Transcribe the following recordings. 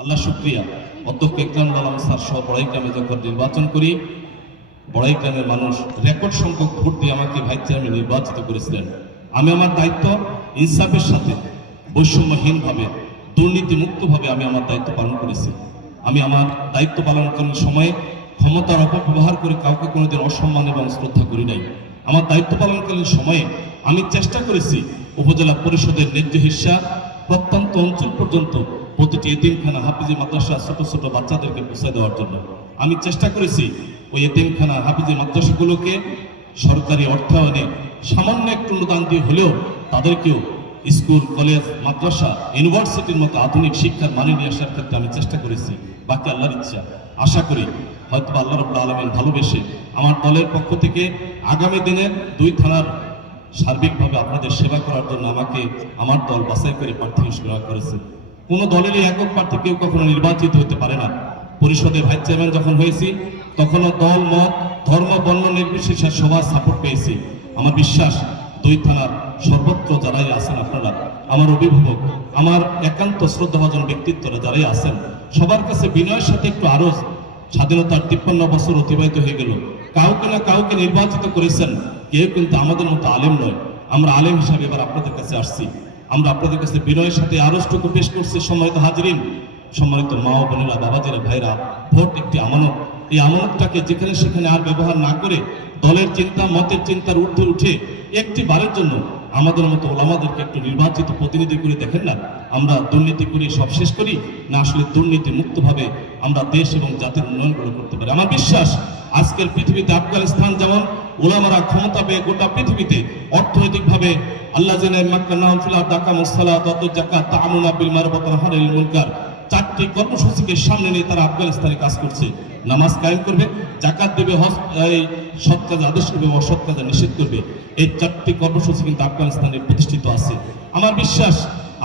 আল্লাহ শুক্রিয়া। অধ্যক্ষ ইকরামুল আলম স্যার সহ বড়াই গ্রামে যখন নির্বাচন করি বড়াই গ্রামের মানুষ রেকর্ড সংখ্যক ভোট দিয়ে আমাকে ভাইস চেয়ারম্যান নির্বাচিত করেছিলেন। আমি আমার দায়িত্ব ইনসাফের সাথে, বৈষম্যহীনভাবে, দুর্নীতিমুক্তভাবে আমি আমার দায়িত্ব পালন করেছি। আমি আমার দায়িত্ব পালনকালীন সময়ে ক্ষমতার অপব্যবহার করে কাউকে কোনোদিন অসম্মান এবং শ্রদ্ধা করি নাই। আমার দায়িত্ব পালনকালীন সময়ে আমি চেষ্টা করেছি উপজেলা পরিষদের ন্যায্য হিস্সা প্রত্যন্ত অঞ্চল পর্যন্ত প্রতিটি এতিমখানা হাফিজি মাদ্রাসা ছোট ছোট বাচ্চাদেরকে পৌঁছে দেওয়ার জন্য। আমি চেষ্টা করেছি ওই এতিমখানা হাফিজি মাদ্রাসাগুলোকে সরকারি অর্থায়নে সামান্য একটু অনুদান দিয়ে হলেও তাদেরকেও স্কুল, কলেজ, মাদ্রাসা, ইউনিভার্সিটির মতো আধুনিক শিক্ষার মানে নিয়ে আসার ক্ষেত্রে আমি চেষ্টা করেছি। বাকি আল্লাহর ইচ্ছা। আশা করি হয়তো আল্লাহ রব্লা আলমিন ভালোবেসে আমার দলের পক্ষ থেকে আগামী দিনের দুই থানার সার্বিকভাবে আপনাদের সেবা করার জন্য আমাকে আমার দল বাছাই করে প্রার্থী ঘোষণা করেছে। কোনো দলেরই একক প্রার্থী কেউ কখনো নির্বাচিত হতে পারে না। পরিষদে ভাইস চেয়ারম্যান যখন হয়েছি, তখনও দল, মত, ধর্ম, বর্ণ নির্বিশেষে সবার সাপোর্ট পেয়েছি। আমার বিশ্বাস, দুই থানার সর্বত্র যারাই আছেন আপনারা, আমার অভিভাবক, আমার একান্ত শ্রদ্ধাভাজন ব্যক্তিত্বরা যারাই আছেন, সবার কাছে বিনয়ের সাথে একটু আরজ, স্বাধীনতার তিপ্পান্ন বছর অতিবাহিত হয়ে গেল। কাউকে না কাউকে নির্বাচিত করেছেন, কেউ কিন্তু আমাদের মতো আলেম নয়। আমরা আলেম হিসাবে এবার আপনাদের কাছে আসছি। আমরা আপনাদের কাছে বিনয়ের সাথে আরজটুকু পেশ করছি সম্মানিত হাজিরিন। সম্মানিত মা বোনেরা, বাবাজিরা, ভাইরা, ভোট একটি আমানত। এই আমানতটাকে যেখানে সেখানে আর ব্যবহার না করে দলের চিন্তা, মতের চিন্তার ঊর্ধ্বে উঠে একটি বারের জন্য আমাদের মতো ওলামাদেরকে একটু নির্বাচিত প্রতিনিধি করে দেখেন না। আমরা দুর্নীতি করি সব শেষ করি, না আসলে দুর্নীতি মুক্তভাবে আমরা দেশ এবং জাতির উন্নয়ন করে করতে পারি। আমার বিশ্বাস আজকের পৃথিবীতে আফগানিস্তান যেমন ওলামারা ক্ষমতা পেয়ে গোটা পৃথিবীতে অর্থনৈতিকভাবে আল্লাহ জেনে চারটি কর্মসূচিকে সামনে নিয়ে তারা আফগানিস্তানে কাজ করছে। নামাজ কায়েম করবে জাকাত দেবে, হজ, এই সৎ কাজ আদেশ করবে অসৎ কাজে নিষেধ করবে। এই চারটি কর্মসূচি কিন্তু আফগানিস্তানে প্রতিষ্ঠিত আছে। আমার বিশ্বাস,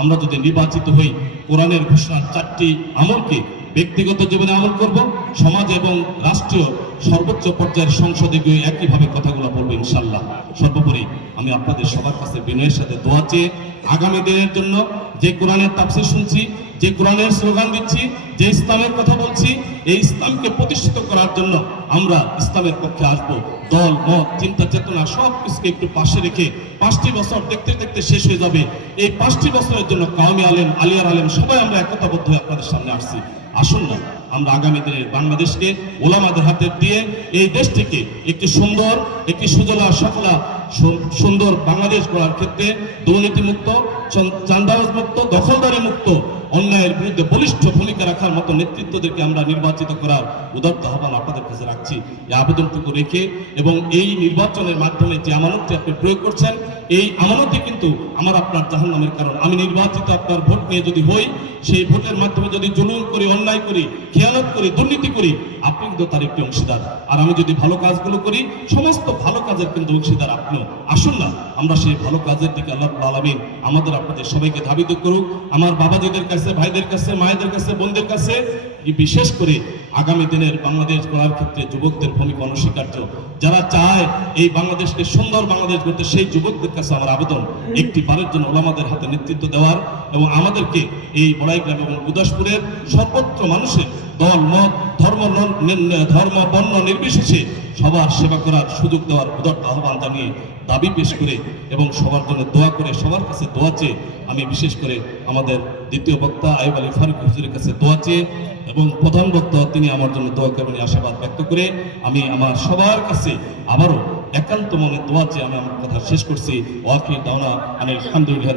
আমরা যদি নির্বাচিত হই, কোরআনের ঘোষণার চারটি আমলকে ব্যক্তিগত জীবনে আমল করব, সমাজ এবং রাষ্ট্রীয় সর্বোচ্চ পর্যায়ের সংসদে গিয়ে একইভাবে কথাগুলো বলব ইনশাল্লাহ। সর্বোপরি আমি আপনাদের সবার কাছে বিনয়ের সাথে দোয়া চেয়ে আগামী দিনের জন্য যে কোরআনের তাফসির শুনছি, যে কোরআনের স্লোগান দিচ্ছি, যে ইসলামের কথা বলছি, এই ইসলামকে প্রতিষ্ঠিত করার জন্য আমরা ইসলামের পক্ষে আসব। দল, মত, চিন্তা, চেতনা সব কিছুকে একটু পাশে রেখে পাঁচটি বছর দেখতে দেখতে শেষ হয়ে যাবে। এই পাঁচটি বছরের জন্য কাউমি আলেম, আলিয়ার আলেম সবাই আমরা একতাবদ্ধ হয়ে আপনাদের সামনে আসছি। আসুন না, আমরা আগামী দিনের বাংলাদেশকে ওলামাদের হাতে দিয়ে এই দেশটিকে একটি সুন্দর, একটি সুজলা, সফলা সুন্দর বাংলাদেশ গড়ার ক্ষেত্রে দুর্নীতিমুক্ত চান্দাবাজ মুক্ত দখলদারি মুক্ত অন্যায়ের বিরুদ্ধে বলিষ্ঠ ভূমিকা রাখার মতো নেতৃত্বদেরকে আমরা নির্বাচিত করার উদার্ত আহ্বান আপনাদের কাছে রাখছি। এই আবেদনটুকু রেখে এবং এই নির্বাচনের মাধ্যমে যে আমানতটি আপনি প্রয়োগ করছেন, এই আমানতই কিন্তু আমার আপনার জাহান্নামের কারণ। আমি নির্বাচিত আপনার ভোট নিয়ে যদি হই, সেই ভোটের মাধ্যমে যদি জুলুম করি, অন্যায় করি খেয়ালত করি, দুর্নীতি করি, আপনি কিন্তু তার একটি অংশীদার। আর আমি যদি ভালো কাজগুলো করি, সমস্ত ভালো কাজের কিন্তু অংশীদার আপনিও। আসুন না, আমরা সেই ভালো কাজের দিকে আল্লাহ আলমিন আমাদের আপনাদের সবাইকে ধাবিত করুক। আমার বাবাজিদের কাছে ভাইদের কাছে, মায়েদের কাছে, বোনদের কাছে বিশেষ করে আগামী দিনের বাংলাদেশ গড়ার ক্ষেত্রে যুবকদের ভূমিকা অনস্বীকার্য। যারা চায় এই বাংলাদেশকে সুন্দর বাংলাদেশ করতে সেই যুবকদের কাছে আমার আবেদন একটি বারের জন্য ওলামাদের হাতে নেতৃত্ব দেওয়ার এবং আমাদেরকে এই বড়াইগ্রাম এবং উদাসপুরের সর্বত্র মানুষের দল, মত, ধর্ম ধর্ম, বর্ণ নির্বিশেষে সবার সেবা করার সুযোগ দেওয়ার উদার্ত আহ্বান জানিয়ে দাবি পেশ করে এবং সবার জন্য দোয়া করে সবার কাছে দোয়া চেয়ে আমি বিশেষ করে আমাদের দ্বিতীয় বক্তা আইব আলী ফারুক হুজুরের কাছে দোয়া চেয়ে এবং প্রধান বক্তা তিনি আমার জন্য দোয়া এই আশাবাদ ব্যক্ত করে আমি আমার সবার কাছে আবারও একান্ত মনে দোয়া চেয়ে আমি আমার কথা শেষ করছি। ওয়াকির দাওনা আলহামদুলিল্লাহ